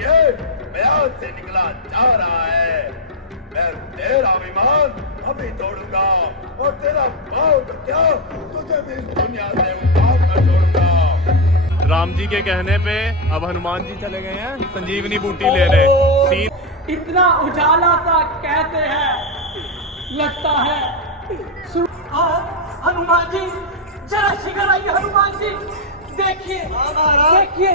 लिए म्याद से निकला जा रहा है। मैं तेरा विमान अभी तोड़ूंगा और तेरा पाँव तो क्या तुझे भी इस दुनिया से उतार कर छोड़ूंगा। राम जी के कहने पे अब हनुमान जी चले गए हैं संजीवनी बूटी लेने। सीन इतना उजाला सा कहते हैं, लगता है हनुमान जी जरा शिखर आइए। हनुमान जी देखिए देखिए।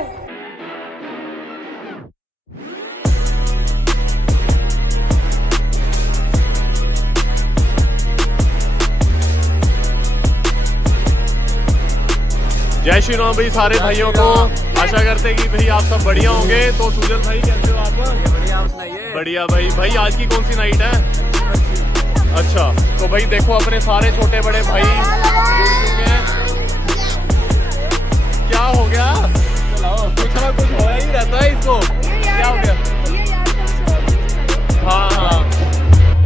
जय श्री राम भाई सारे भाइयों को। आशा करते हैं कि भाई आप सब बढ़िया होंगे। तो सुजल भाई कैसे हो आप? बढ़िया, आप सुनाइए। बढ़िया भाई। भाई आज की कौन सी नाइट है? अच्छा तो भाई देखो अपने सारे छोटे बड़े भाई क्या हो गया? कुछ ना कुछ होया ही रहता है इसको। क्या हो गया? हाँ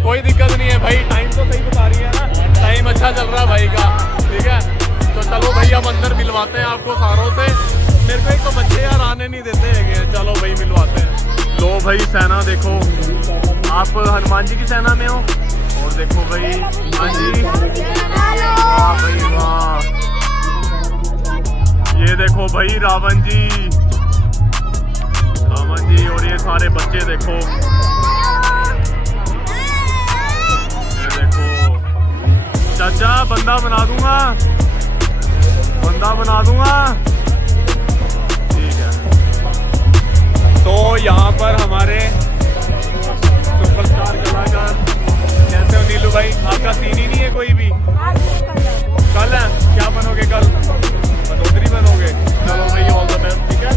कोई दिक्कत नहीं है भाई। टाइम तो सही बता रही है ना? टाइम अच्छा चल रहा है भाई का। ठीक है तो चलो भाई हम अंदर मिलवाते हैं आपको सारों से। मेरे को एक तो बच्चे यार आने नहीं देते हैं। चलो भाई मिलवाते हैं। लो भाई सेना देखो। आप हनुमान जी की सेना में हो और देखो भाई। हाँ जी वाह भाई वाह। ये देखो भाई रावण जी और ये सारे बच्चे देखो। ये देखो चाचा बंदा बना दूंगा ठीक है। तो यहाँ पर हमारे सुपरस्टार कलाकार कैसे हो नीलू भाई? आपका सीन ही नहीं है कोई भी। कल है क्या बनोगे? कल बदोदरी बनोगे। चलो भाई ऑल द बेस्ट। ठीक है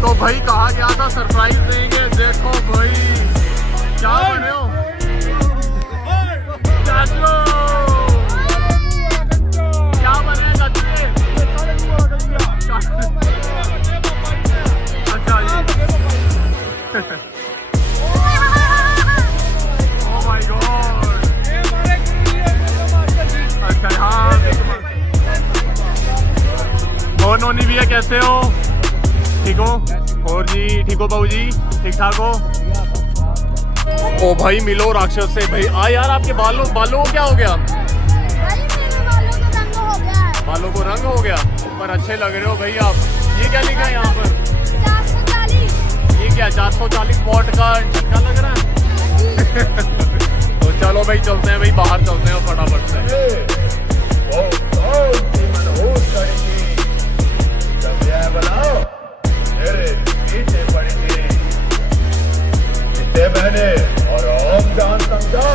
तो भाई कहा गया था सरप्राइज देंगे। देखो भाई क्या बने हो चाचू? क्या बने बच्चे? अच्छा जी ओह माय गॉड। अच्छा हाँ और नोनी भैया कैसे हो? ठीक हो? और जी ठीक हो बहू जी? ठीक ठाक हो? ओ भाई मिलो राक्षस से भाई। आ यार आपके बालों को क्या हो गया? बालों को रंग हो गया पर अच्छे लग रहे हो भाई आप। ये क्या लिखा है यहाँ पर? 440। ये क्या 440 वॉट का झटका लग रहा है? तो चलो भाई चलते हैं भाई बाहर चलते हैं फटाफट से। मैंने और ओम जान समझा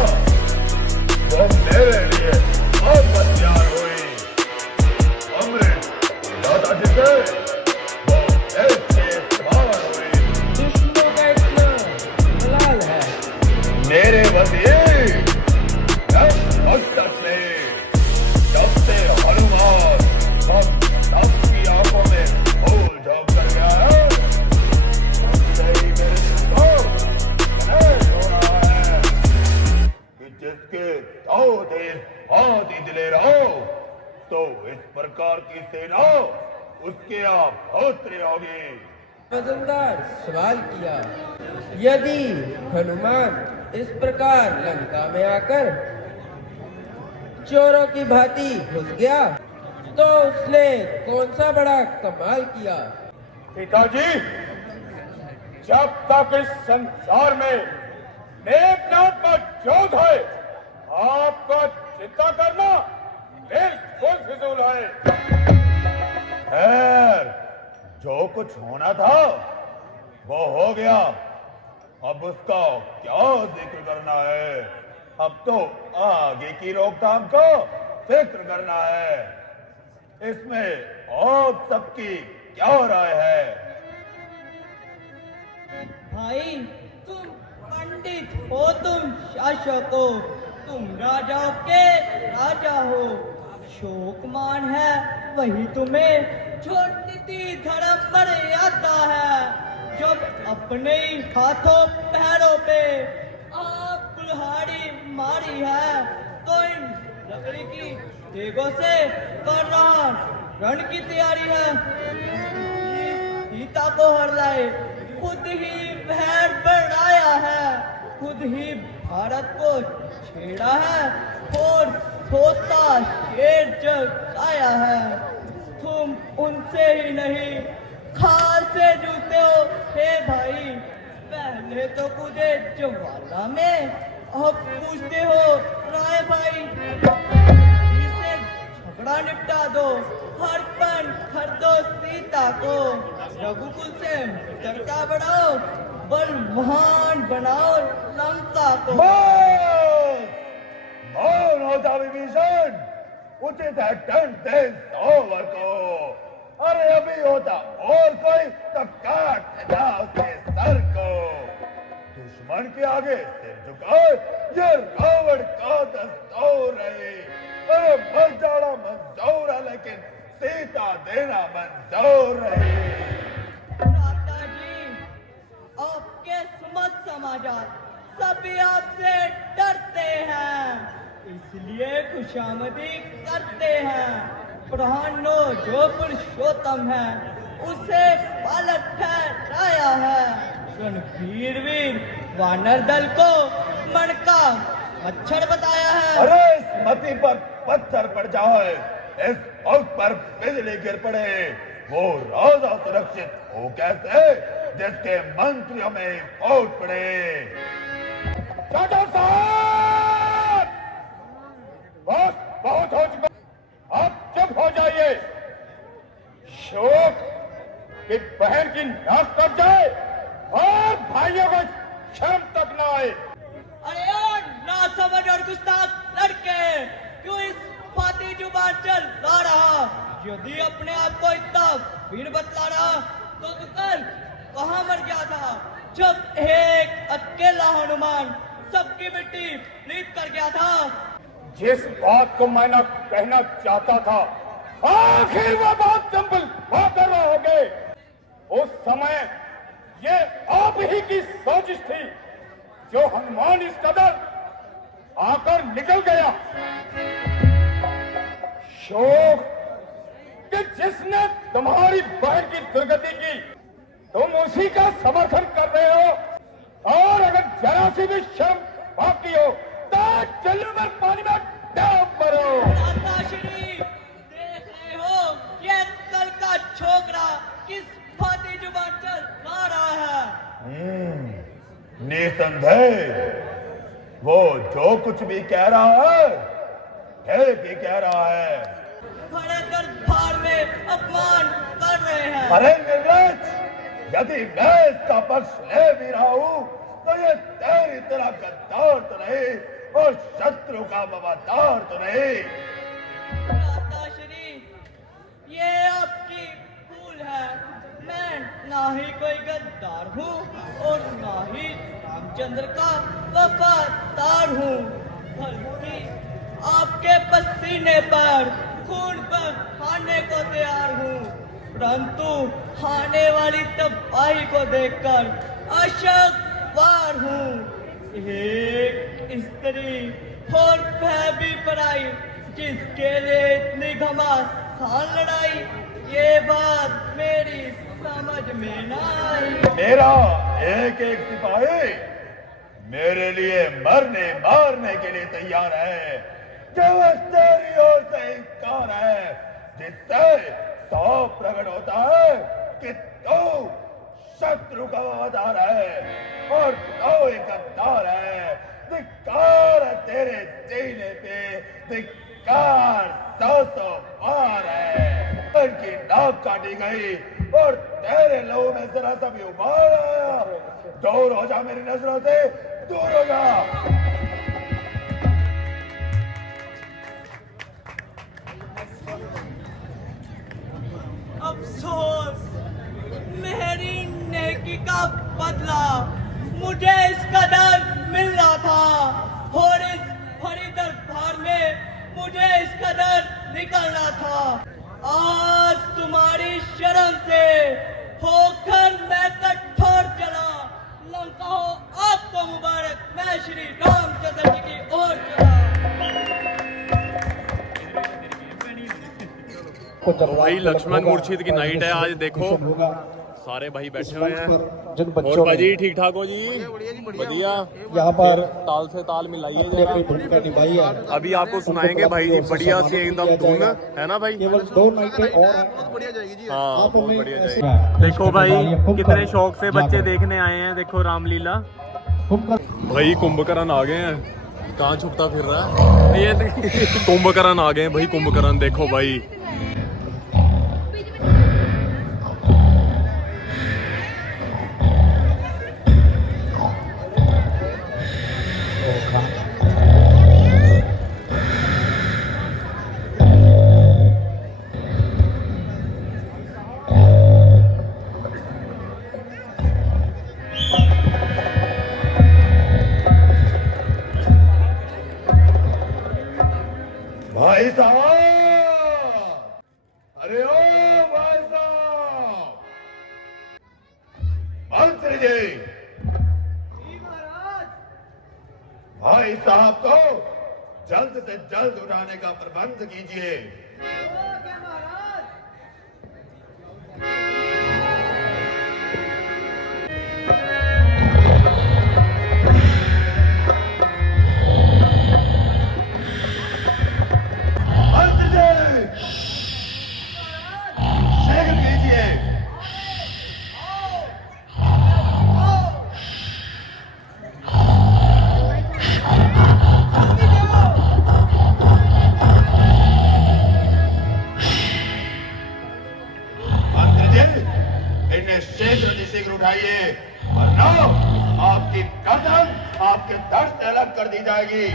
वो मेरे लिए अब तैयार हुई। अमृत दादाजी से वो ऐसे बाहर हुई। दुश्मनों का इतना हलाल है मेरे वजीर भक्त ने जब से हनुमान हम सबकी आंखों में फूल झोंक कर गया है जिसके हाथ दिले रहो तो इस प्रकार की सेना उसके आप होते होगी। मजेदार सवाल किया। यदि हनुमान इस प्रकार लंका में आकर चोरों की भांति घुस गया तो उसने कौन सा बड़ा कमाल किया? पिताजी जब तक इस संसार में नेकनात्मक जोध है आपका चिंता करना बिल्कुल फिजूल है। खैर जो कुछ होना था वो हो गया। अब उसका क्या जिक्र करना है? अब तो आगे की रोकथाम को फिक्र करना है। इसमें आप सबकी क्या राय है? भाई तुम पंडित हो, तुम शासक हो, तुम राजाओं के राजा हो। शोकमान है वही तुम्हें छोटी सी धर्म पर आता है जब अपने ही हाथों पैरों पे आप कुल्हाड़ी मारी है तो इन लकड़ी की देगों से कर रहा रण की तैयारी है। सीता को हर लाए, खुद ही वैर बढ़ाया है, खुद ही भारत को छेड़ा है और सोता शेर जगाया है। तुम उनसे ही नहीं खाल से जूते हो हे भाई, पहले तो कूदे ज्वाला में, अब पूछते हो राय भाई। इसे झगड़ा निपटा दो, हर पन कर दो सीता को, रघुकुल से मित्रता बढ़ाओ, बलवान बनाओ लंका को। मौन हो जा विभीषण, उचित है दंड दे सोवर को। अरे अभी होता और कोई तो काट देना उसके सर को। दुश्मन के आगे सिर झुकाए ये रावण का दस्तूर है। अरे मर जाना मंजूर है लेकिन सीता देना मंजूर है। माता जी, आपके सुमत समाचार सभी आपसे डरते हैं, इसलिए खुशामदी करते हैं। ब्रह्मणो जो पुरुषोत्तम है उसे बालक ठहराया है, रणवीर वीर वानर दल को मन का मच्छर बताया है। अरे इस मती पर पत्थर पड़ जाए, इस मुल्क पर बिजली गिर पड़े, वो राजा सुरक्षित हो कैसे जिसके मंत्रियों में फूट पड़े। चाचा साहब, बस बहुत हो चुका, अब चुप हो जाइए। शोक कि बहन की नाक कट जाए और भाइयों को शर्म तक ना आए। अरे ओ ना समझ और गुस्ताख लड़के, क्यों इस फाती जुबान चल रहा? यदि अपने आप को इतना वीर बतला रहा तो तू कल कहाँ मर गया था, जब एक अकेला हनुमान सबकी मिट्टी लीप कर गया था। जिस बात को मैं ना कहना चाहता था, आखिर वो बात सिंपल कर रहोगे। उस समय ये आप ही की सोच थी जो हनुमान इस कदर आकर निकल गया। शोक कि जिसने तुम्हारी बहन की दुर्गति की तुम उसी का समर्थन कर रहे हो, और अगर जरा सी भी शर्म बाकी हो तो चलो में पानी में डूब मरो। माताश्री, देख रहे हो ये कल का छोकरा किस फाती जुबान चल रहा है। निसंदेह वो जो कुछ भी कह रहा है ठीक ही कह रहा है। खड़े कर भार में अपमान कर रहे हैं। अरे निर्लज, यदि मैं इसका पक्ष ले भी रहा हूं तो ये तेरी तरह गद्दार तो नहीं और शत्रु का वफादार तो नहीं। माताश्री, ये आपकी भूल है, मैं ना ही कोई गद्दार हूँ और ना ही रामचंद्र का वफादार हूँ, बल्कि आपके पसीने पर खून पर खाने को तैयार हूँ, परंतु आने वाली तबाही को देखकर अशक्तवार हूँ। एक स्त्री और वह भी पराई, जिसके लिए इतनी घमासान लड़ाई, ये बात मेरी समझ में ना आई। मेरा एक एक सिपाही मेरे लिए मरने मारने के लिए तैयार है, केवल तेरी ओर से इंकार है, जिससे साफ प्रकट होता है कि तू शत्रु का वफादार है और तू एक गद्दार है। धिक्कार है तेरे जीने पे, धिक्कार 200 पार है। उनकी नाक काटी गई और तेरे लहू में जरा सा भी उबाल आया। दूर हो जा मेरी नजरों से, दूर हो जा। अफसोस, मेरी नेकी का बदला मुझे इस कदर मिलना था और इस भरी दरबार में मुझे इस कदर निकलना था। आज तुम्हारी शर्म से होकर मैं कठोर चला, लंका हो आपको मुबारक, मैं श्री रामचंद्र जी की ओर चला। भाई लक्ष्मण मुर्शिद की नाइट है आज। देखो सारे भाई बैठे हुए हैं। जिन और बच्चों भाजी ने ठीक ठाक हो जी? बढ़िया। यहाँ पर ताल से ताल मिलाइए अपनी जरा। अपनी भूमिका निभाई है। अभी आपको सुनाएंगे भाई जी बढ़िया सी एकदम धुन, है ना भाई? केवल 2 नाइटें और हैं। हाँ आप बहुत हमें बढ़िया ऐसे- जाएगी। देखो भाई कुंभकर्ण कितने शौक से बच्चे जाकर- देखने आए हैं। देखो रामलीला। कुंभकर्ण भाई कुंभकर्ण आ गए हैं। कहाँ छुपता फिर रहा है ये? कुंभकर्ण आ गए हैं भाई। कुंभकर्ण देखो भाई। भाई साहब, अरे ओ भाई साहब, मंत्री जी, भाई साहब को जल्द से जल्द उठाने का प्रबंध कीजिए। मंत्री जी, शीघ्र कीजिए। मंत्री जी, इन्हें शीघ्र उठाइए वरना आपकी गर्दन आपके धड़ से अलग कर दी जाएगी।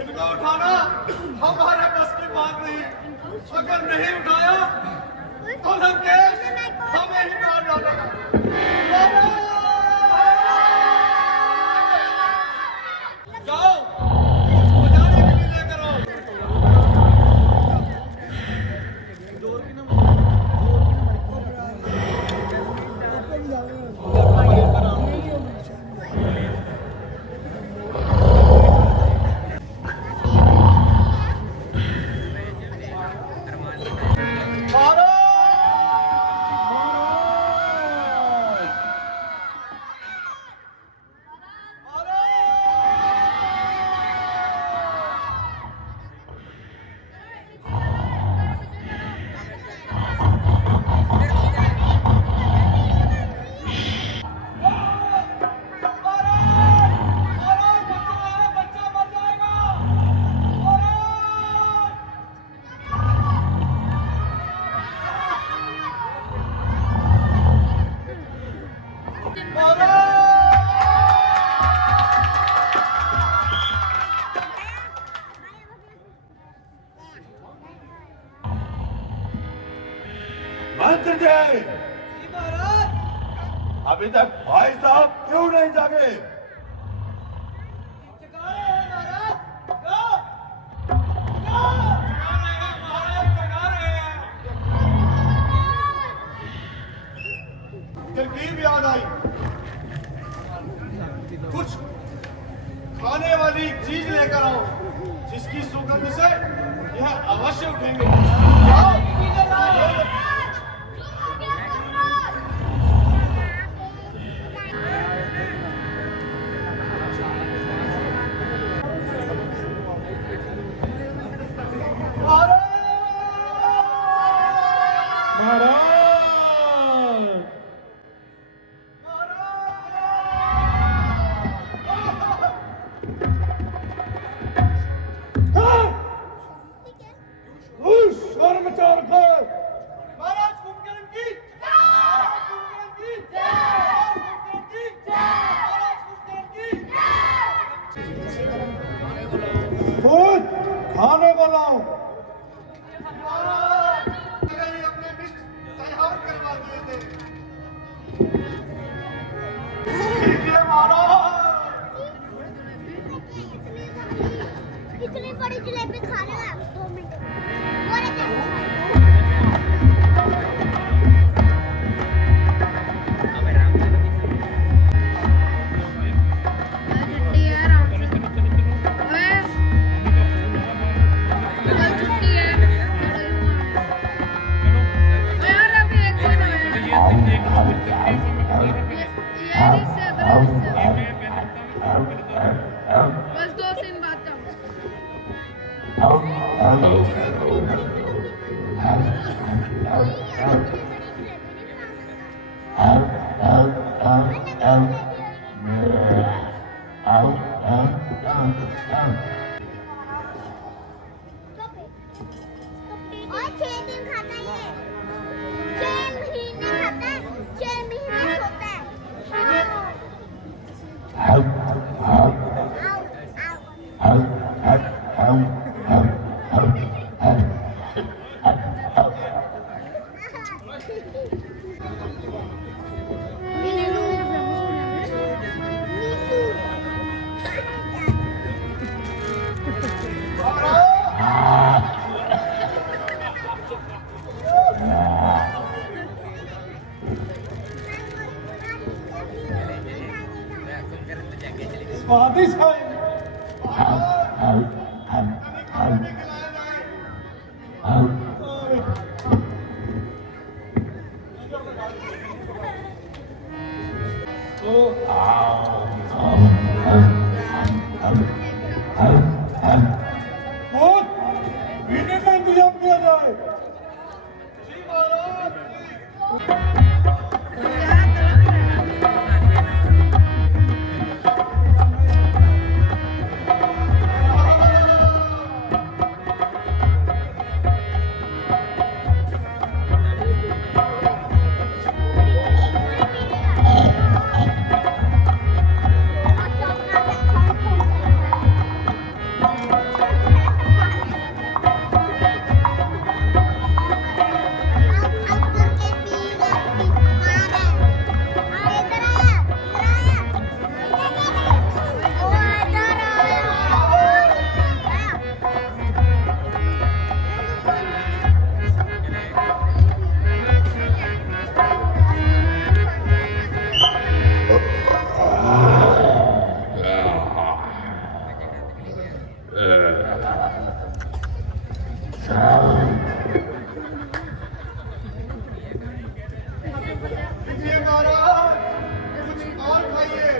इनको उठाना हमारे बस की बात नहीं। अगर नहीं उठाया तो लंकेश हमें ही मार डालेगा। जाओ बजाने के लिए लेकर आओ। मंत्री जी, अभी तक भाई साहब क्यों नहीं जागे? तरकीब याद आई। ऐसी चीज लेकर आओ जिसकी सुगंध से यह अवश्य उठेंगे। जाओ, चीजें लाओ। महाराज कुंभकर्ण की जय! कुंभकर्ण की जय! कुंभकर्ण की जय! महाराज कुंभकर्ण की जय! खाने को लाओ। महाराज अगर ये अपने मिष्ट तैयार करवा दिए थे। कीजिए महाराज। इतनी बड़ी जलेबी खा रहे हैं 2 मिनट बोले क्या बस 2 दिन बाद और 6 दिन खाता है ये 6 महीने खाता है 6 महीने सोता है स्वादिष्ट है। पीने का इंतजाम किया जाए। जी महाराज। कीजिए महाराज, कुछ और खाइए।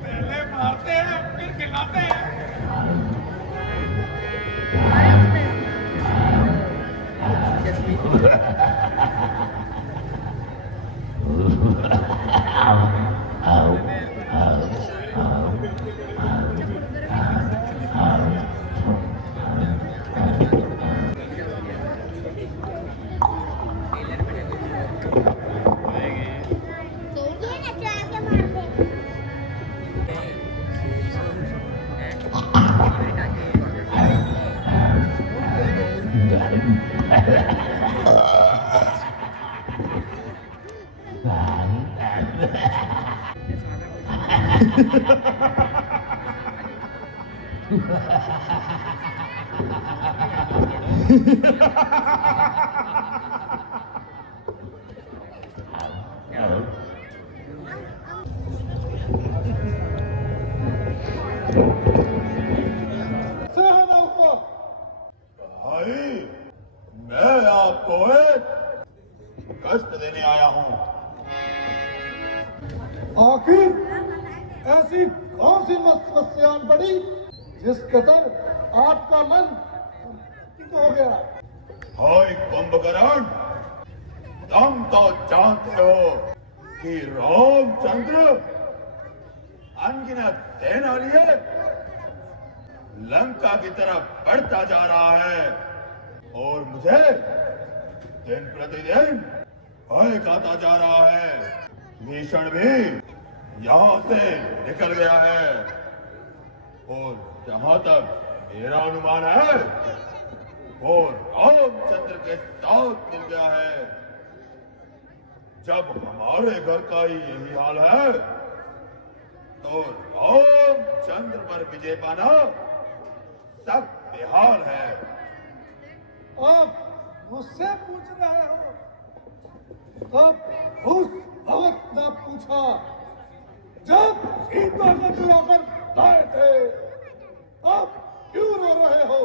पहले मारते हैं फिर खिलाते हैं। भाई मैं आपको एक कष्ट देने आया हूं। आखिर ऐसी कौन सी समस्या पड़ी जिस कदर आपका मन हो गया? हाय कुंभकर्ण, तुम तो जानते हो कि रामचंद्र अनगिनत सेना लिए लंका की तरफ बढ़ता जा रहा है और मुझे दिन प्रतिदिन भय खाता जा रहा है। भीषण भी यहां से निकल गया है और जहां तक मेरा अनुमान है वो रामचंद्र के साथ मिल गया है। जब हमारे घर का ही यही हाल है तो रामचंद्र पर विजय पाना सब बेहाल है। आप मुझसे पूछ रहे हो, तब उस वक्त न पूछा जब सीता को चुराकर लाए थे। अब क्यों रो रहे हो?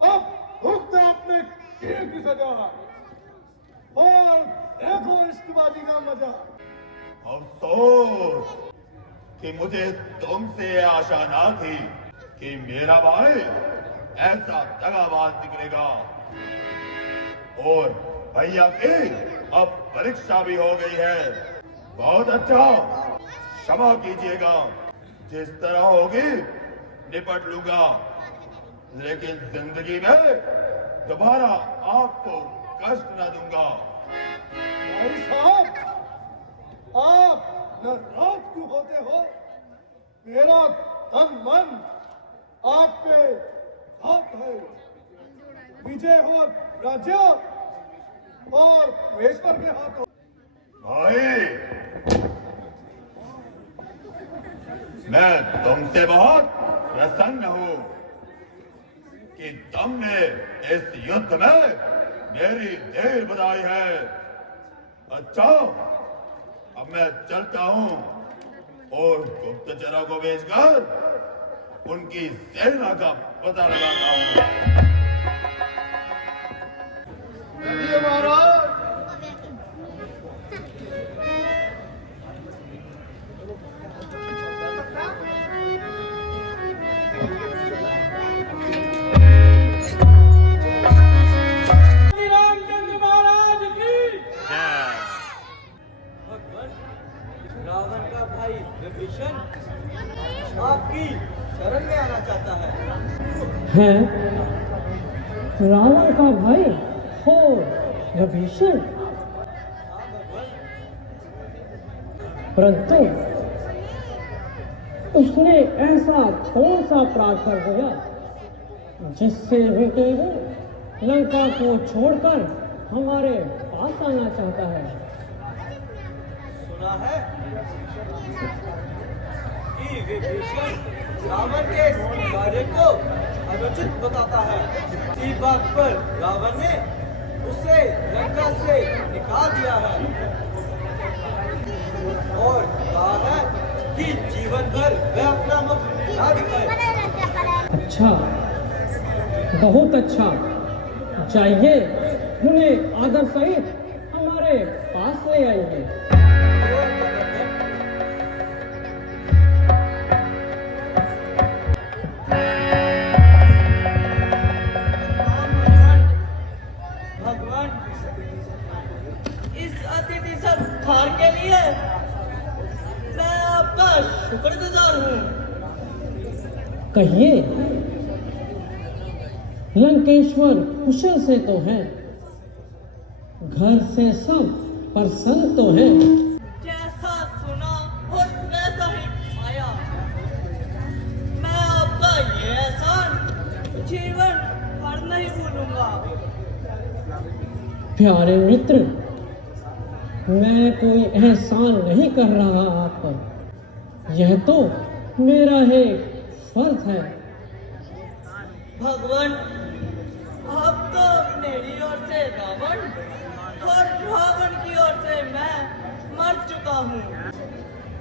अब भुगत आपने किए की सजा और देखो इश्कबाजी का मजा। अफसोस कि मुझे तुमसे आशा ना थी कि मेरा भाई ऐसा दगाबाज निकलेगा। और भैया की अब परीक्षा भी हो गई है। बहुत अच्छा, क्षमा कीजिएगा, जिस तरह होगी निपट लूंगा, लेकिन जिंदगी में दोबारा आपको कष्ट न दूंगा। भाई साहब, आप नाराज क्यों होते हो? मेरा तन मन आपके साथ है। विजय हो राज्य और महेश्वर के हाथों। भाई, मैं तुमसे बहुत प्रसन्न हूं कि तुमने इस युद्ध में मेरी देर बधाई है। अच्छा, अब मैं चलता हूं और गुप्तचरों को भेजकर उनकी सेना का पता लगाता हूं। महाराज, रामचंद्र महाराज की रावण का भाई विभीषण आपकी शरण में आना चाहता है। रावण का भाई हो विभीषण, परंतु उसने ऐसा कौन सा अपराध कर दिया जिससे वो लंका को छोड़कर हमारे पास आना चाहता है? सुना है कि विभीषण रावण के कार्य को अनुचित बताता है। इसी बात पर रावण ने उसे लंका से निकाल दिया है और कहा है कि जीवन भर वह अपना मुख ना दिखाए। अच्छा, बहुत अच्छा। जाइए, उन्हें आदर सहित हमारे पास ले आइए। भगवान, इस अतिथि सत्कार के लिए मैं आपका शुक्रगुजार हूँ। कहिए, लंकेश्वर कुशल से तो है, घर से सब प्रसन्न तो है। जैसा सुना और वैसा ही आया। मैं आपका ये एहसान जीवन भर नहीं भूलूंगा। प्यारे मित्र, मैं कोई एहसान नहीं कर रहा आप पर, यह तो मेरा है फर्ज है। भगवान, अब तो मेरी ओर से रावण और रावण की ओर से मैं मर चुका हूँ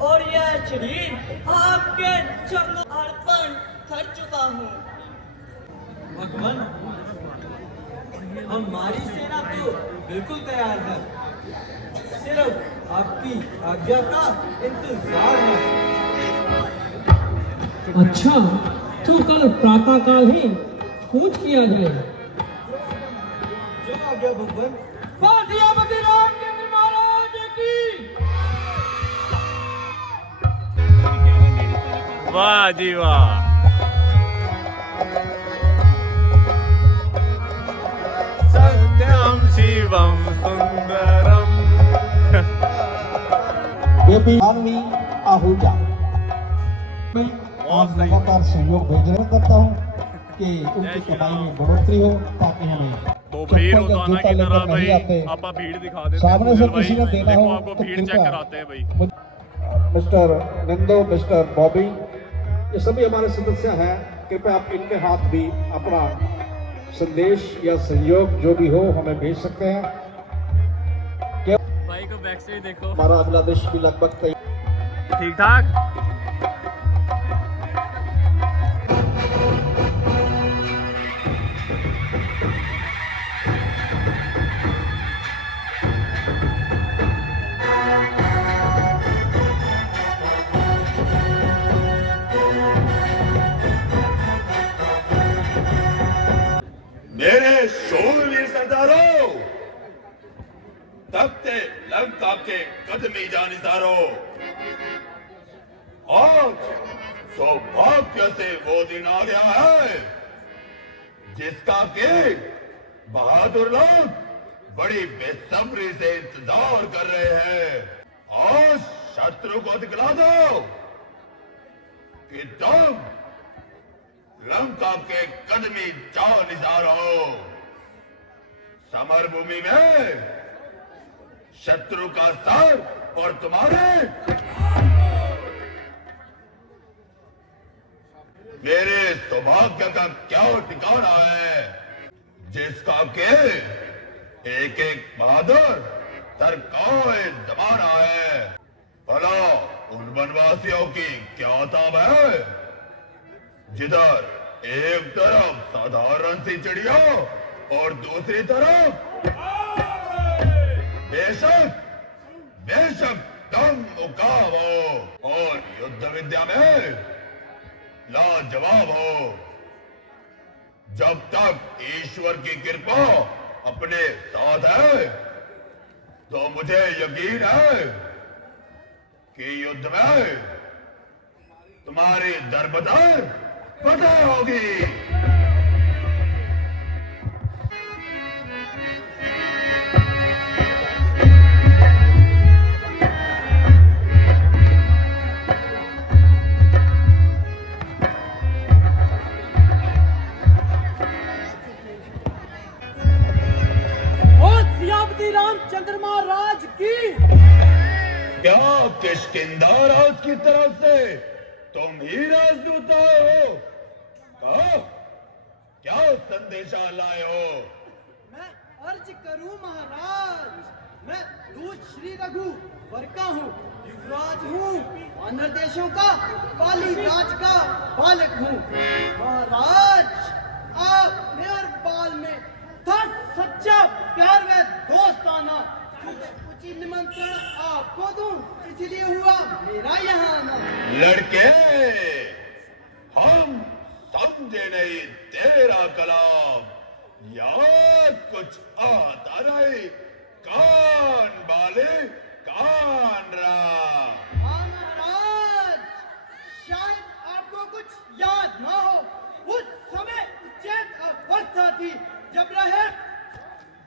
और यह शरीर आपके चरणों अर्पण कर चुका हूँ। भगवान, हमारी सेना तो बिल्कुल तैयार है, सिर्फ आपकी आज्ञा का इंतजार है। अच्छा, तो कल प्रातःकाल ही कूच किया जाए। जो आज्ञा भगवान। वाह जी वाह। सत्यम शिवम सुंदरम। ये भी मानवी आहूजा मैं बहुत सही। लगातार सहयोग भेजना करता हूँ कि उनकी कमाई में बढ़ोतरी हो, ताकि हमें तो भाई चप्पल या रोजाना जूता की लेकर तरह नहीं भाई आते। आप भीड़ दिखा देते हैं सामने से भाई। किसी ने देना देखो हो आपको तो भीड़ चेक कृपया कराते हैं भाई। मिस्टर नंदो, मिस्टर बॉबी, ये सभी हमारे सदस्य हैं। कृपया आप इनके हाथ भी अपना संदेश या सहयोग जो भी हो हमें भेज सकते हैं। भाई को बैक से देखो। हमारा अगला देश भी लगभग तैयार। ठीक ठाक। मेरे शूरवीर सरदारों, तख्ते लंका के कदमी जानिसारों, आज सौभाग्य से वो दिन आ गया है जिसका कि बहादुर लोग बड़ी बेसब्री से इंतजार कर रहे हैं। आज शत्रु को दिखला दो कि तुम लंका के कदमी जानिसार हो। समर भूमि में शत्रु का सर और तुम्हारे मेरे सौभाग्य का क्या ठिकाना है जिसका के एक एक बहादुर तरकाए जमाना है। भला उन वनवासियों की क्या ताब है जिधर एक तरफ साधारण सी चिड़िया और दूसरी तरफ बेशक बेशक तुम मुकाम हो और युद्ध विद्या में लाजवाब हो। जब तक ईश्वर की कृपा अपने साथ है तो मुझे यकीन है कि युद्ध में तुम्हारी दरबदर फतेह होगी। रामचंद्र महाराज की। क्या किष्किंधा राज की तरफ से तुम ही राजदूत आए हो? कहो, क्या संदेशा लाए हो? मैं अर्ज करूं महाराज, मैं दूत श्री रघुवर का हूँ, युवराज हूँ, वानर देशों का पाली राज का बालक हूँ। महाराज, आपने और बाल में था सच्चा प्यार व दोस्ताना। कुछ निमंत्रण आपको दूं, इसलिए हुआ मेरा यहाँ आना। लड़के, हम समझे नहीं तेरा कलाम, यार कुछ आता नहीं, कान बाले कान रहा। हाँ महाराज, शायद आपको कुछ याद ना हो, उस समय उच्चैत अवस्था थी जब रहे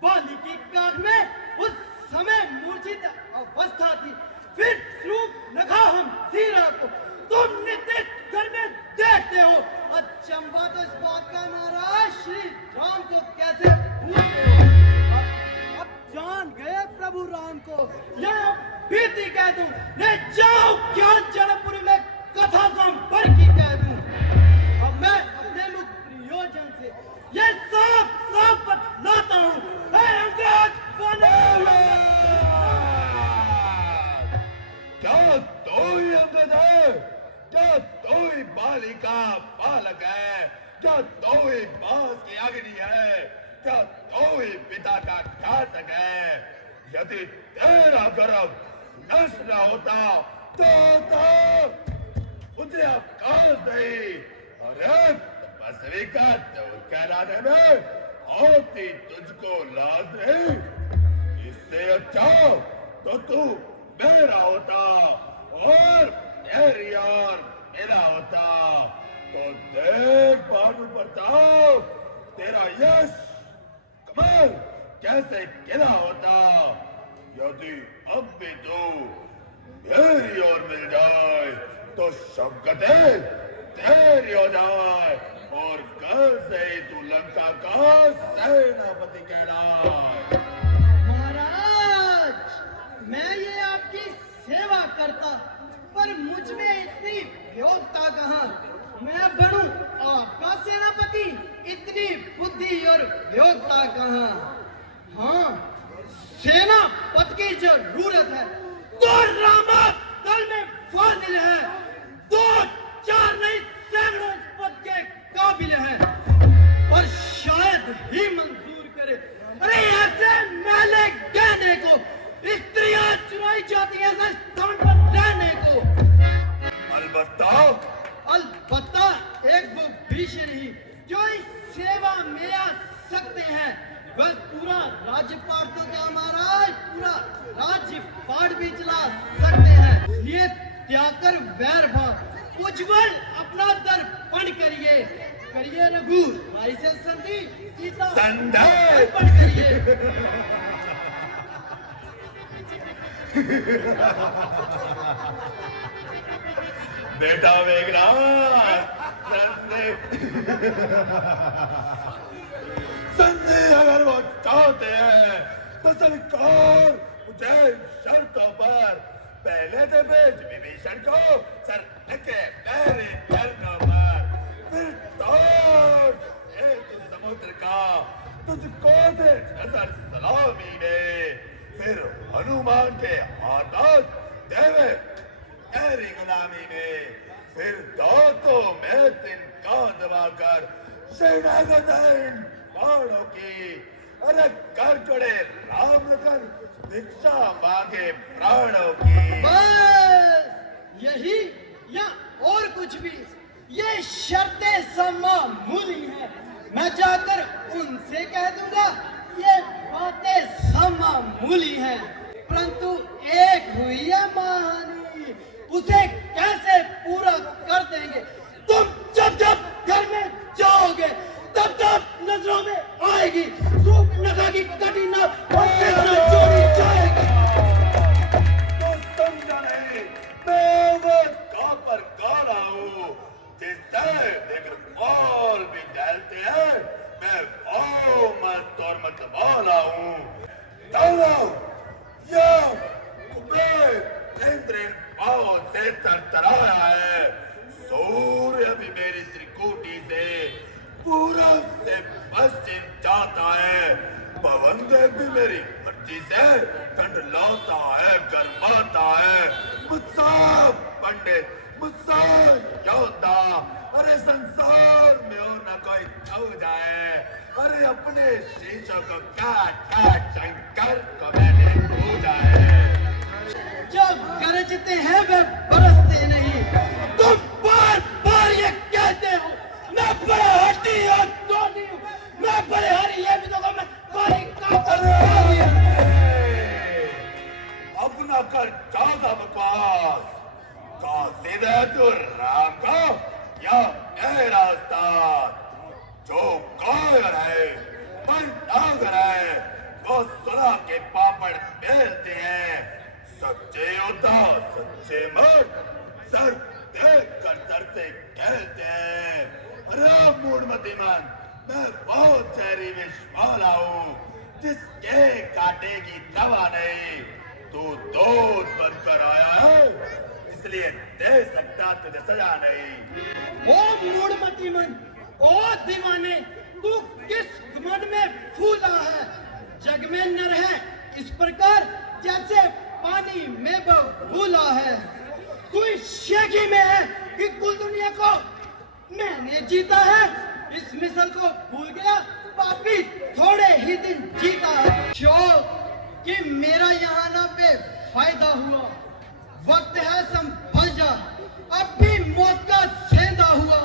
बाली की कान में, उस समय मूर्छित अवस्था थी। फिर रूप लगा हम सीरा को, तुम नित्य घर में देखते हो। अचंभा तो इस बात का महाराज, श्री राम को कैसे भूलते हो? अब जान गए प्रभु राम को, यह भीति कह दूं, ले जाओ ज्ञान जनपुर में ही बालिका बालक है? क्या तो ही बांस की अग्नि है? क्या तो ही पिता का घातक है? यदि तेरा गर्भ नष्ट न होता तो मुझे अवकाश नहीं। अरे तपस्वी का दूध कहलाने में होती तुझको लाज नहीं। इससे अच्छा तो तू मेरा होता और तेरी और मेरा होता। तो देख भानु प्रताप, तेरा यश कमल कैसे गिरा होता यदि अब भी तू मेरी ओर मिल जाए तो शौकतें तेरी हो जाए और कल से ही तू लंका का सेनापति कहलाए। महाराज, मैं ये आपकी सेवा करता, पर मुझ में इतनी योग्यता कहाँ? मैं बनूं आपका सेनापति, इतनी बुद्धि और योग्यता कहाँ? हाँ, सेनापति की जरूरत है तो रामा दल में फाजिल है, 2-4 नहीं सैकड़ों पद के काबिल है और शायद ही मंजूर करे। अरे ऐसे मैले गहने को स्त्रियां चुराई जाती है ऐसे स्थान पर रहने को। अलबत्ता एक वो भीषण ही जो इस सेवा में आ सकते हैं। वह पूरा राज्यपाट तो क्या महाराज, पूरा राज्यपाट भी चला सकते हैं। ये त्याग कर वैर भाव उज्जवल अपना दर्पण करिए, करिए रघु भाई से संधि, सीता दर्पण करिए। बेटा मेघनाथ, संधि अगर वो चाहते हैं तो स्वीकार मुझे शर्तों पर। पहले तो भेज विभीषण को सर के मेरे चरणों पर, फिर तोड़ एक समुद्र का तुझको दे नजर सलामी में, फिर हनुमान के हाथों देवे तेरी गुलामी में, फिर दो तो मैं तिनका दबाकर सेना को दैन बाणों की। अरे कर चढ़े राम कर भिक्षा मांगे प्राणों की। बस यही या और कुछ भी, ये शर्तें समामूली हैं। मैं जाकर उनसे कह दूंगा ये बातें समामूली हैं, परंतु एक हुई है महानी, उसे कैसे पूरा कर देंगे? तुम जब जब घर में जाओगे तब तब नजरों में आएगी सूर्पनखा की कटी नाव और कृष्ण जोड़ी जाएगी। तो समझा नहीं, मैं वो कॉपर काला हूँ जिससे देख कॉल भी डालते हैं। मैं ओ मस्त और मतवाला हूँ। दानव या कुबेर इंद्र पाँव से तरतराया है। सूर्य भी मेरी त्रिकुटी से पूरब से पश्चिम जाता है। पवन देव भी मेरी मर्जी से ठंड लाता है, गरमाता है। मुझसा पंडित, मुझसा योद्धा, अरे संसार में हो न कोई छू जाए। अरे अपने शीशों को काट काट शंकर को मैंने पूजा है। जब गरजते हैं वे बरसते नहीं। तुम बार बार ये कहते हो मैं बड़ा हट्टी और दोनी हूँ, मैं बड़े हरी ये भी तो मैं बड़ी कातर अपना कर ज्यादा बकवास। कासिद है तू राम का या मेरा उस्ताद? जो कायर है पर नागर है वो सुरा के पापड़ बेलते हैं। सच्चे योद्धा सच्चे मर्द सर देख कर सर से कहते हैं। अरे मूढ़मती मन, मैं बहुत चेहरी विष वाला हूँ जिसके काटे की दवा नहीं। तू दूध बनकर आया है इसलिए दे सकता तुझे सजा नहीं। ओ मूढ़मती मन, ओ दीवाने, तू किस घमंड में फूला है? जग में नर है इस प्रकार जैसे पानी में बबूला है। कोई शेखी में है कि कि कुल दुनिया को मैंने जीता है। इस मिसल को भूल गया पापी थोड़े ही दिन जीता है। शौक कि मेरा यहाँ ना पे फायदा हुआ, वक्त है संभल जा, अब भी मौत का सेंधा हुआ।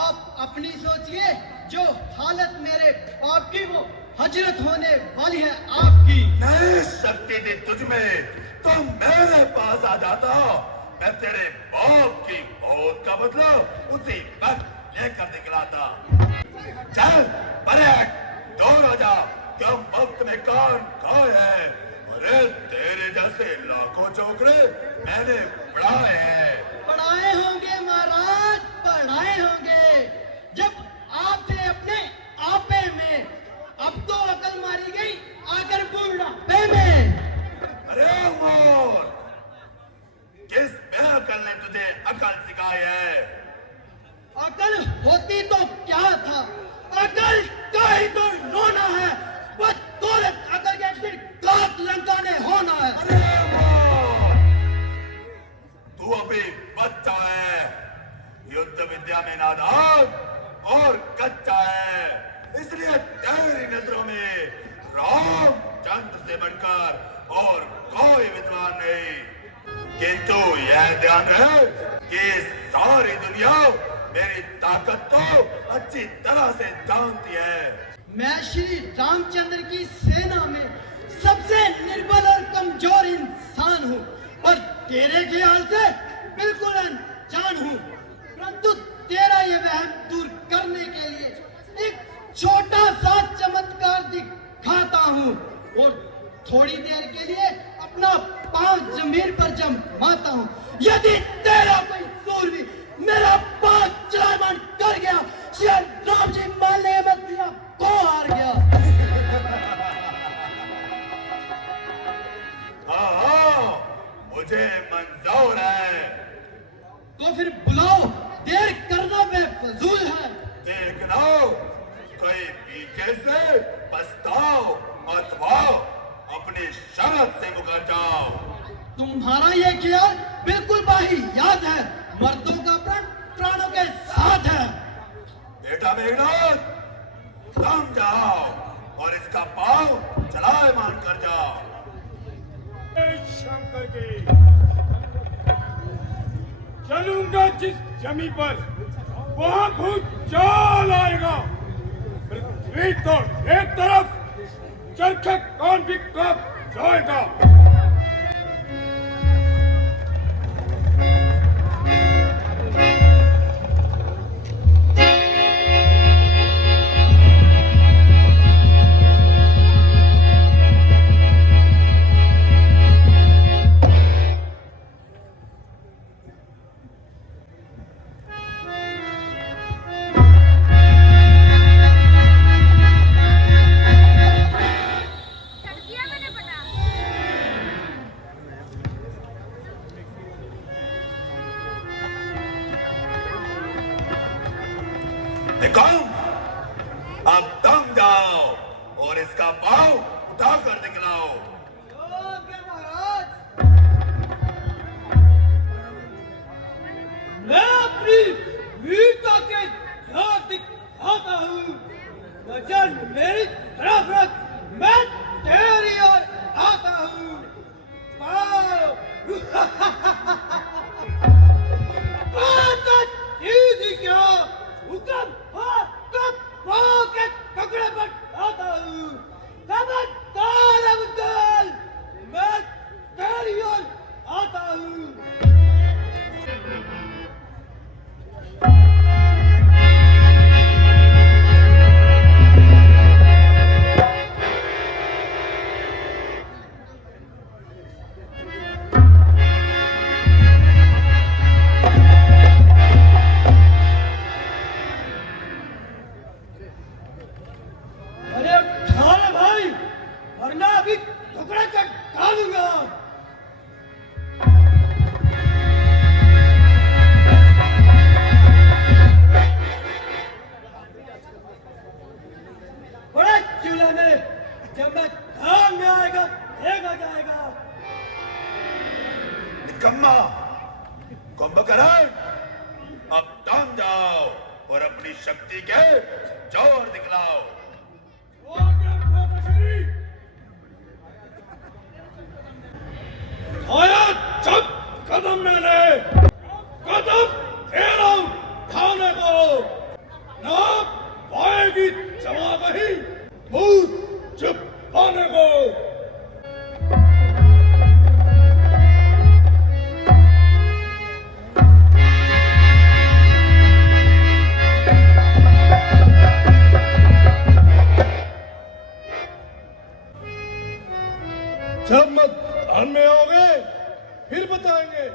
आप अपनी सोचिए, जो हालत मेरे पाप की वो हजरत होने वाली है आपकी। नहीं शक्ति थी तुझ में तो मेरे पास आ जाता, मैं तेरे बाप की मौत का बदला उसी वक्त लेकर निकलाता। चल पलट, दूर हो जा, क्यों वक्त में कौन खोए है। अरे तेरे जैसे लाखों छोकरे मैंने पढ़ाए हैं। पढ़ाए होंगे महाराज, पढ़ाए होंगे। जब आप थे अपने आपे में, अब तो अकल मारी गई आकर बुढ़ापे में। अरे मोर, किस बेअकल ने तुझे अकल सिखाई है। अकल होती तो क्या था, अकल का ही तो रोना है, बस दौलत अकल के फिर गात लंकाने होना है। अरे मोर, तू अभी बच्चा है, युद्ध विद्या में नादान और कच्चा है, इसलिए तेरी नजरों में रामचंद्र से बढ़कर और कोई विद्वान नहीं। किंतु यह ध्यान रहे कि सारी दुनिया मेरी ताकत को अच्छी तरह से जानती है। मैं श्री रामचंद्र की सेना में सबसे निर्बल और कमजोर इंसान हूँ और तेरे ख्याल से बिल्कुल अनजान हूँ, परंतु तेरा ये वहम दूर करने के लिए एक छोटा सा चमत्कार दिखाता हूँ और थोड़ी देर के लिए अपना पांव जमीन पर जमाता हूँ। यदि तेरा कोई सूरवीर मेरा पांव चलामान कर गया, श्री राम जी मानने में तेरा को हार गया। हाँ, मुझे मंजूर है। तो फिर बुलाओ, देर करना बेफजूल है। देख लो, कोई पीछे से पछताओ अथवा अपनी शर्त से मुकर जाओ। तुम्हारा ये ख्याल बिल्कुल वाहियात है, मर्दों का प्राण प्राणों के साथ है। बेटा मेघनाथ, थम जाओ और इसका पांव चलायमान कर जाओ। शंकर की चलूंगा जिस जमी पर वहां भूचाल आएगा। पृथ्वी तो एक तरफ, चरखे कौन भी कब जाएगा। कर दिया मैंने पता। देखो, अब तुम जाओ और इसका पांव उठाकर दिखलाओ। महाराज, मैं अपनी वीरता के झांक दिखाता हूँ। वचन मेरी तरफ रख, मैं तेरी ओर आता हूँ। पाओ ताकत चीज क्या, हुक्म हो तब पाओ के टुकड़े पर आता हूँ। खबरदार अब्दुल, मैं तेरी ओर आता हूँ। अरे ठाने भाई, वरना अभी टुकड़े कर डालूंगा। बड़े चूल्हे में जब मैं धान में आएगा देखा जाएगा। निकम्मा, कुंभकर्ण, अब दम जाओ और अपनी शक्ति के जोर दिखलाओ। आया जब कदम मैंने कदम तेरा खाने को ना पाएगी जमा नहीं मुंह चुप पाने को। जब मत ध्यान में आओगे फिर बताएंगे।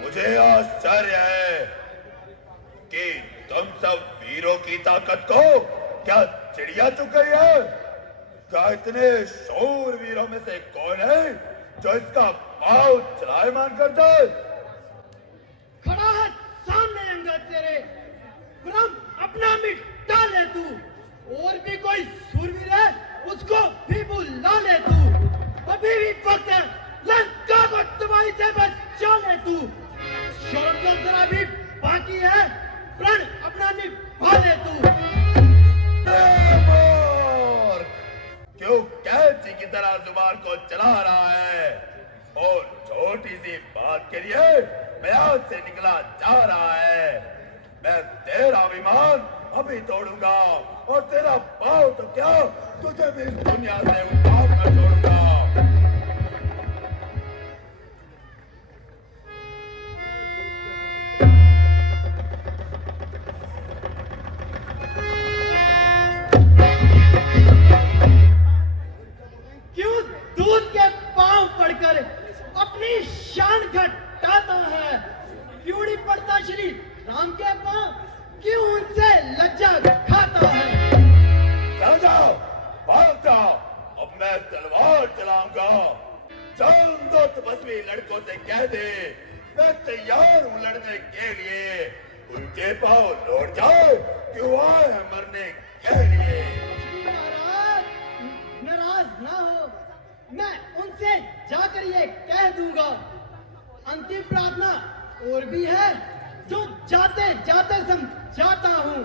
मुझे आश्चर्य है कि तुम सब वीरों की ताकत को क्या चिड़िया चुक गई है? क्या इतने शूर वीरों में से कौन है जो इसका पांव चलायमान कर दे? खड़ा है सामने अंगद तेरे, भ्रम अपना मिटा ले तू। और भी कोई सूरवीर है उसको भी बुला ले तू। अभी भी वक्त है, लंका को तबाही से बचा ले तू। शौर्य का जरा भी बाकी है, प्रण अपना निभा ले तू। क्यों कैंची की तरह जुबान को चला रहा है और छोटी सी बात के लिए म्याद से निकला जा रहा है? मैं तेरा विमान अभी तोड़ूंगा और तेरा पाँव तो क्या तुझे भी इस दुनिया से उठाव कर छोड़ूंगा। क्यों दूध के पांव पड़कर अपनी शान घटाता है? क्यों नहीं पड़ता श्री राम के पांव? क्यों उनसे लज्जा खाता है? चल जाओ, भाग जाओ, अब मैं तलवार चलाऊंगा। चल दो तपस्वी लड़कों से कह दे मैं तैयार हूँ लड़ने के लिए। उनके पाँव लौट जाओ, क्यों आए हैं मरने के लिए। महाराज नाराज ना हो, मैं उनसे जाकर ये कह दूंगा। अंतिम प्रार्थना और भी है जो जाते जाते समझाता हूँ।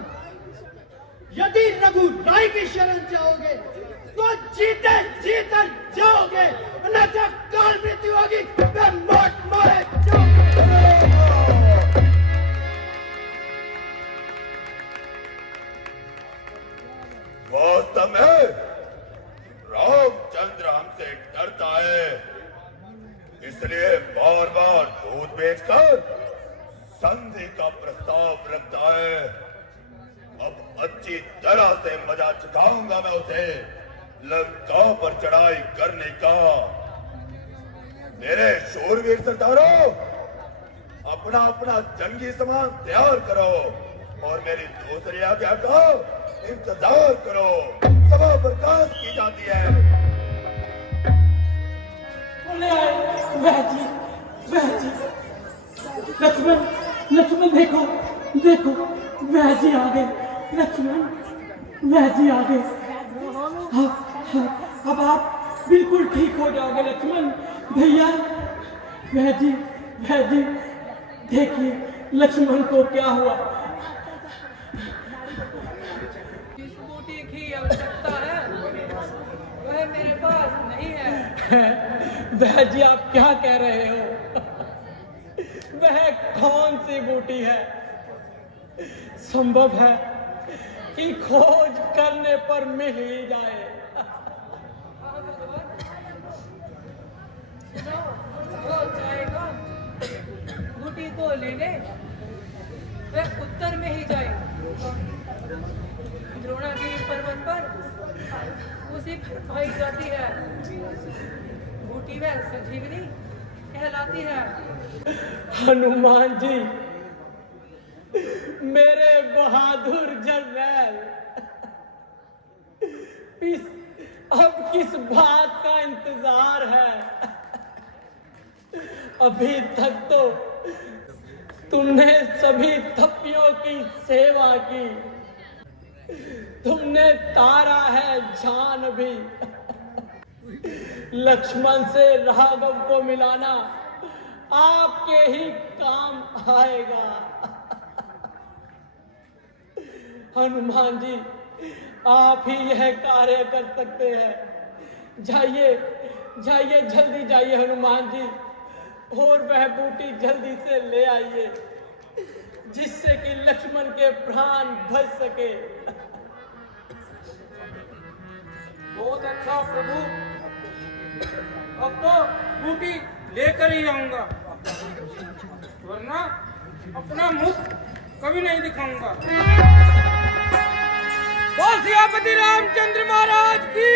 यदि रघु राय की शरण चाहोगे तो जीते जीते जाओगे, अन्यथा काल मृत्यु होगी, मैं मौत मारे जाओगे। वास्तव में रामचंद्र हमसे डरता है, इसलिए बार बार दूध बेचकर संधि का प्रस्ताव रखता है। अब अच्छी तरह से मजा चखाऊंगा मैं उसे लंका पर चढ़ाई करने का। मेरे शूरवीर सरदारों, अपना अपना जंगी सामान तैयार करो और मेरी दूसरी आज्ञा का इंतजार करो। सभा बर्खास्त की जाती है। लक्ष्मण लक्ष्मण देखो देखो, वह जी आ गए। लक्ष्मण वह जी आ गए। अब आप बिल्कुल ठीक हो जाओगे लक्ष्मण। भैया वह जी देखिए लक्ष्मण को क्या हुआ। जिस बूटी की आवश्यकता है वह मेरे पास नहीं है। वह जी आप क्या कह रहे हो? वह कौन सी बूटी है? संभव है कि खोज करने पर मिल ही जाए। हो जाएगा, बूटी को लेने वह उत्तर में ही जाए। द्रोणागिरी पर्वत पर उसी पर पाई जाती है। बूटी वह संजीवनी कहलाती है। हनुमान जी मेरे बहादुर जनरल, अब किस बात का इंतजार है? अभी तक तो तुमने सभी थप्पियों की सेवा की, तुमने तारा है जान भी। लक्ष्मण से राघव को मिलाना आपके ही काम आएगा। हनुमान जी, आप ही यह कार्य कर सकते हैं। जाइए जाइए, जल्दी जाइए हनुमान जी, और वह बूटी जल्दी से ले आइए, जिससे कि लक्ष्मण के प्राण बच सके। बहुत अच्छा प्रभु, अब तो बूटी लेकर ही आऊंगा, वरना अपना मुख कभी नहीं दिखाऊंगा। बोल सियापति रामचंद्र महाराज की।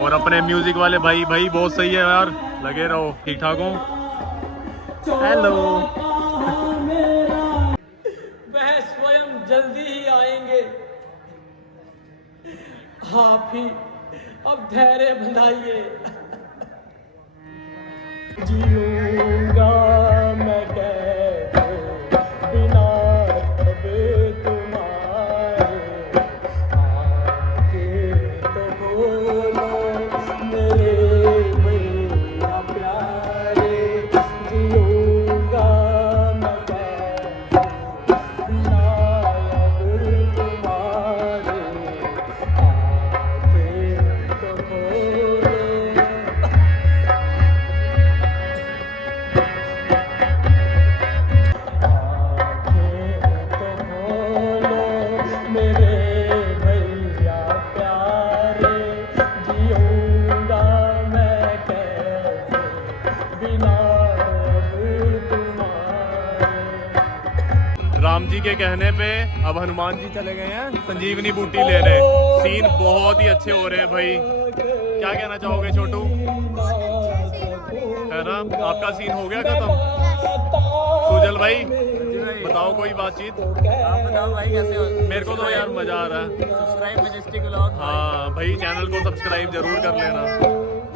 और अपने म्यूजिक वाले भाई बहुत सही है यार, लगे रहो, ठीक ठाक हो। हेलो। वह स्वयं जल्दी ही आएंगे। आप ही अब धैर्य बंधाइए। जीऊंगा मैं कैसे बिना कभी तुम्हारे, आके तो बोलो मेरे भैया प्यारे। जीऊंगा मैं कैसे बिना कभी तुम्हारे, आके तो बोलो। राम जी के कहने पे अब हनुमान जी चले गए हैं संजीवनी बूटी लेने। सीन बहुत ही अच्छे हो रहे हैं भाई, क्या कहना चाहोगे छोटू? है ना, आपका सीन हो गया खत्म? सुजल भाई बताओ कोई बातचीत। आप बताओ भाई कैसे हो? मेरे को तो यार मजा आ रहा है। Subscribe majestic vlog. हाँ भाई, चैनल को सब्सक्राइब जरूर कर लेना,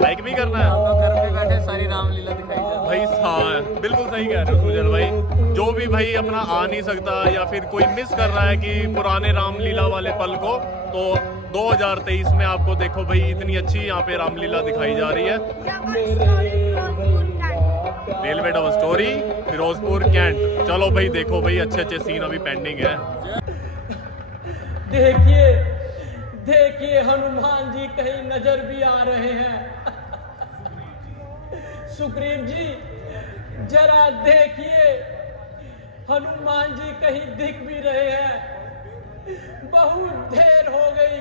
लाइक भी करना है। तो घर पे बैठे सारी रामलीला दिखाई जाती भाई हाँ बिल्कुल सही कह रहे हो सुजल भाई। जो भी भाई अपना आ नहीं सकता या फिर कोई मिस कर रहा है कि पुराने रामलीला वाले पल को, तो 2023 में आपको देखो भाई इतनी अच्छी यहाँ पे रामलीला दिखाई जा रही है। Railway double storey Firozpur cantt. चलो भाई देखो भाई, अच्छे अच्छे सीन अभी पेंडिंग है। देखिए देखिए हनुमान जी कहीं नजर भी आ रहे हैं। सुग्रीव जी जरा देखिए, हनुमान जी कहीं दिख भी रहे हैं। बहुत देर हो गई,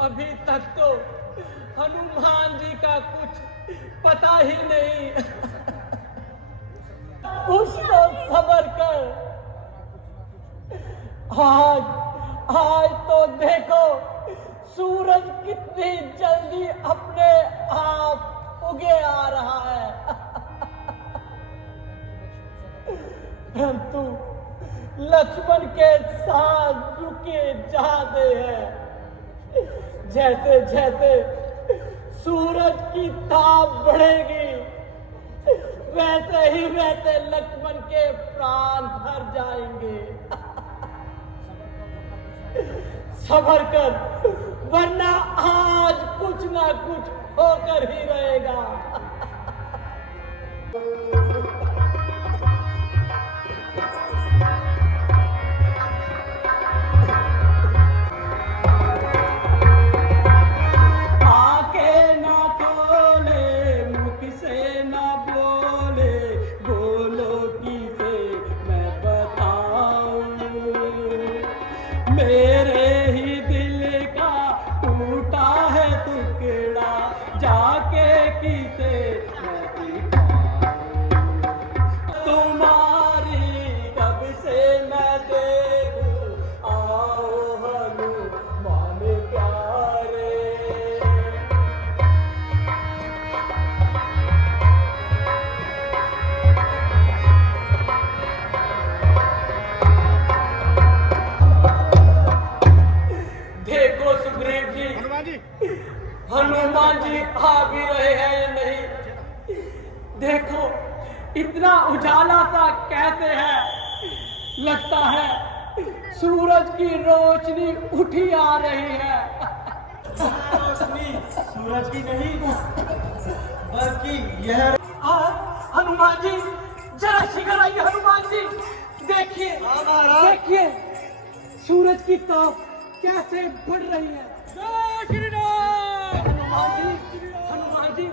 अभी तक तो हनुमान जी का कुछ पता ही नहीं। कुछ तो सबर कर, आज तो देखो सूरज कितनी जल्दी अपने आप उगे आ रहा है। परंतु लक्ष्मण के साथ रुके जाते हैं। जैसे जैसे सूरज की ताप बढ़ेगी, वैसे ही वैसे लक्ष्मण के प्राण भर जाएंगे। सबर कर, वरना आज कुछ ना कुछ होकर ही रहेगा। आके ना खोले, मुख से ना बोले, बोलो किसे मैं बताऊं। मेरे ही दिल का टूटा है टुकड़ा, जाके किसे मैं दिखाऊं। देखो सुग्रीव जी, हनुमान जी आ भी रहे हैं या नहीं। देखो इतना उजाला सा कहते हैं, लगता है सूरज की रोशनी उठी आ रही है। रोशनी सूरज की नहीं बल्कि यह हनुमान जी, जरा शिखर आइए हनुमान जी। देखिए देखिए सूरज की ताप कैसे बढ़ रही है। हनुमान जी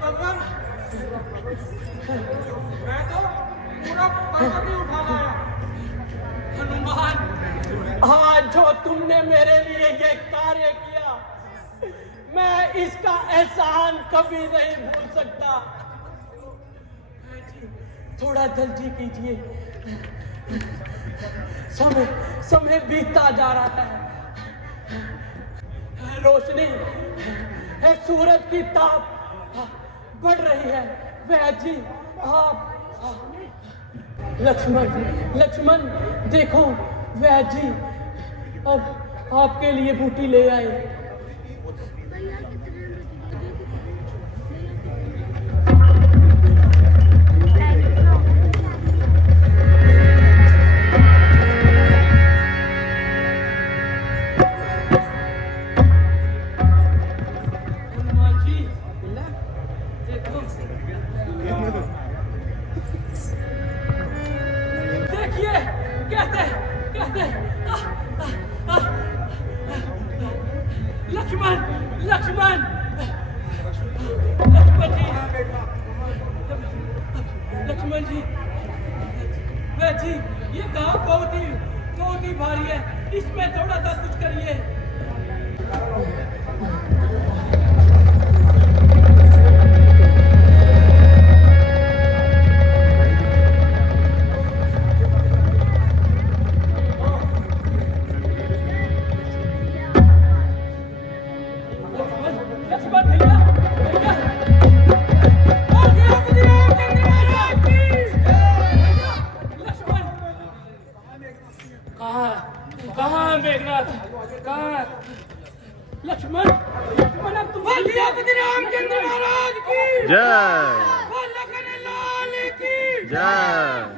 भगवान, मैं तो पूरा पर्वत ही उठा लाया। हनुमान, आज जो तुमने मेरे लिए ये कार्य किया, मैं इसका एहसान कभी नहीं भूल सकता। थोड़ा जल्दी कीजिए, समय बीतता जा रहा है। रोशनी है, सूरज की ताप बढ़ रही है। वैद्य जी आप, लक्ष्मण देखो, वैद्य जी अब आपके लिए बूटी ले आए। देखिए कहते लक्ष्मण जी, जी ये गाँव बहुत ही भारी है, इसमें थोड़ा सा कुछ करिए। कहाँ मेघनाथ, कहाँ लक्ष्मण? अब तुम रामचंद्र महाराज की जय, लखन लाल की जय।